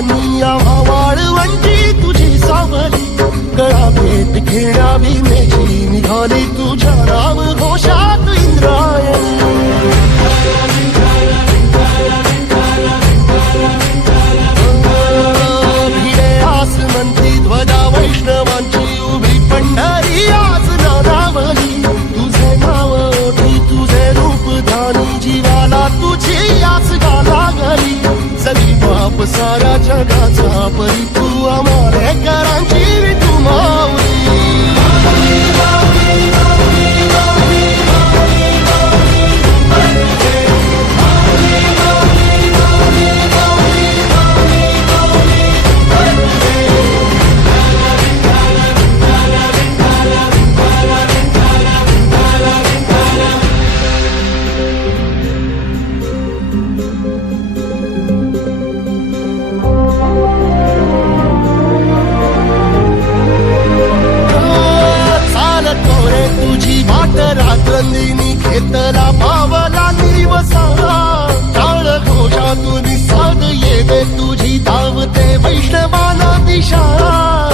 भावानी आम्हा वाळवंटी तुझी सावली, गळा भेट घेण्या भीमेची निघाली तुझ्या नाम घोषात इंद्रायणी. भिडे आसमंती ध्वजा वैष्णवांची उभी पंढरी आज नानावली, तुझे नाव ओठी तुझे रूप धानी जीवाला तुझी आस गाला गली. सगळी बाप साऱ्या जगाचा परी तू आम्हाला करांची तू माऊली. रात्रंदिनी घेतला पावला दिवसा, टाळ घोषातून साध येते तुझी धावते वैष्णवाला दिशा.